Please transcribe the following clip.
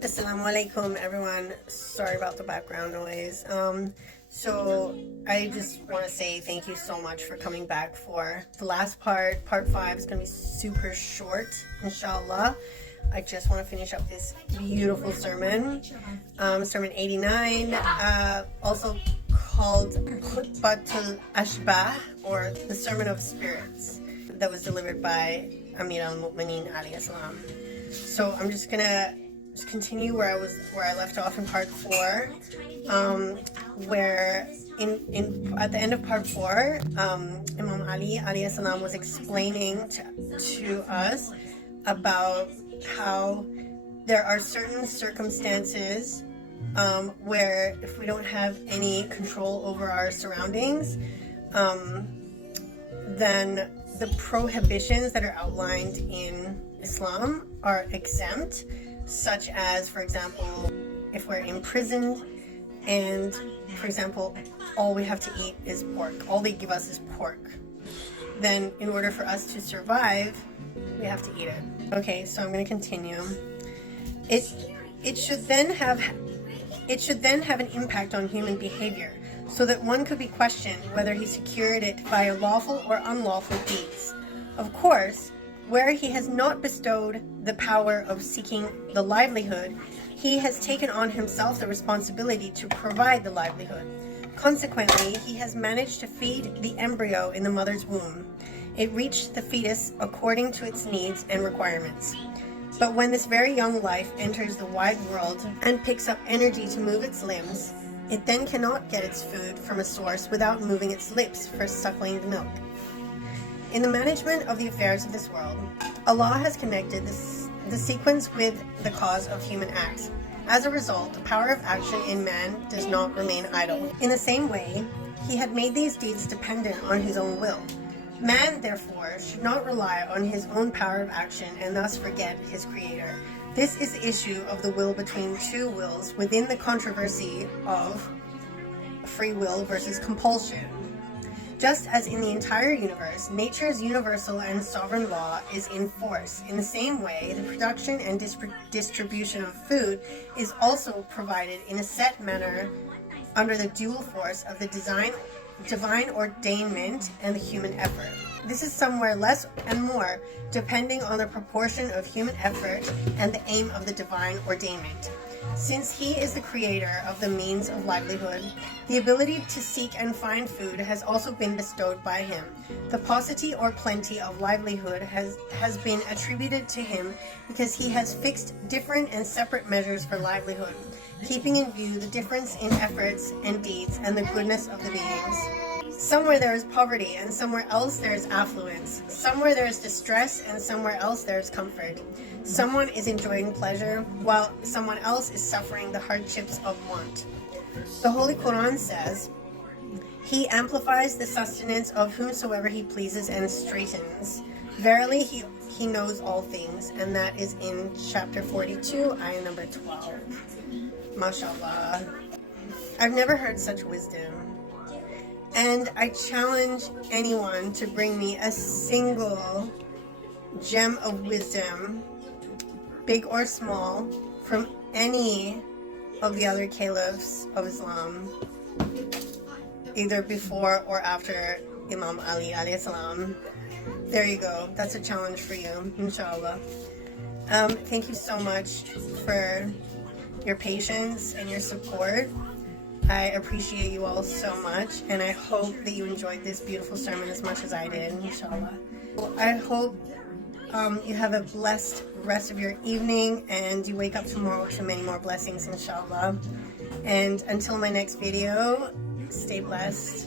Assalamu alaikum, everyone. Sorry about the background noise. So I just want to say thank you so much for coming back for the last part. Part 5 is going to be super short, inshallah. I just want to finish up this beautiful sermon, sermon 89, also called Khutbatul Ashbah, or the Sermon of Spirits, that was delivered by Amir Ali. So I'm just gonna continue where I left off in part 4, where at the end of part 4, Imam Ali was explaining to us about how there are certain circumstances where if we don't have any control over our surroundings, then the prohibitions that are outlined in Islam are exempt, such as, for example, if we're imprisoned and, for example, all we have to eat is pork, all they give us is pork, then in order for us to survive, we have to eat it. Okay, so I'm going to continue. It should then have an impact on human behavior, so that one could be questioned whether he secured it via lawful or unlawful deeds. Of course, where he has not bestowed the power of seeking the livelihood, he has taken on himself the responsibility to provide the livelihood. Consequently, he has managed to feed the embryo in the mother's womb. It reached the fetus according to its needs and requirements. But when this very young life enters the wide world and picks up energy to move its limbs, it then cannot get its food from a source without moving its lips for suckling the milk. In the management of the affairs of this world, Allah has connected the sequence with the cause of human acts. As a result, the power of action in man does not remain idle. In the same way, he had made these deeds dependent on his own will. Man, therefore, should not rely on his own power of action and thus forget his Creator. This is the issue of the will between two wills within the controversy of free will versus compulsion. Just as in the entire universe, nature's universal and sovereign law is in force, in the same way, the production and distribution of food is also provided in a set manner under the dual force of the divine ordainment and the human effort. This is somewhere less and more, depending on the proportion of human effort and the aim of the divine ordainment. Since he is the creator of the means of livelihood, the ability to seek and find food has also been bestowed by him. The paucity or plenty of livelihood has been attributed to him because he has fixed different and separate measures for livelihood, keeping in view the difference in efforts and deeds and the goodness of the beings. Somewhere there is poverty, and somewhere else there is affluence. Somewhere there is distress, and somewhere else there is comfort. Someone is enjoying pleasure, while someone else is suffering the hardships of want. The Holy Quran says, "He amplifies the sustenance of whomsoever he pleases and straightens. Verily, he knows all things." And that is in chapter 42, ayah number 12. MashaAllah. I've never heard such wisdom. And I challenge anyone to bring me a single gem of wisdom, big or small, from any of the other caliphs of Islam, either before or after Imam Ali alayhi salam. There you go. That's a challenge for you, inshallah. Thank you so much for your patience and your support. I appreciate you all so much, and I hope that you enjoyed this beautiful sermon as much as I did, inshallah. I hope you have a blessed rest of your evening, and you wake up tomorrow to many more blessings, inshallah. And until my next video, stay blessed.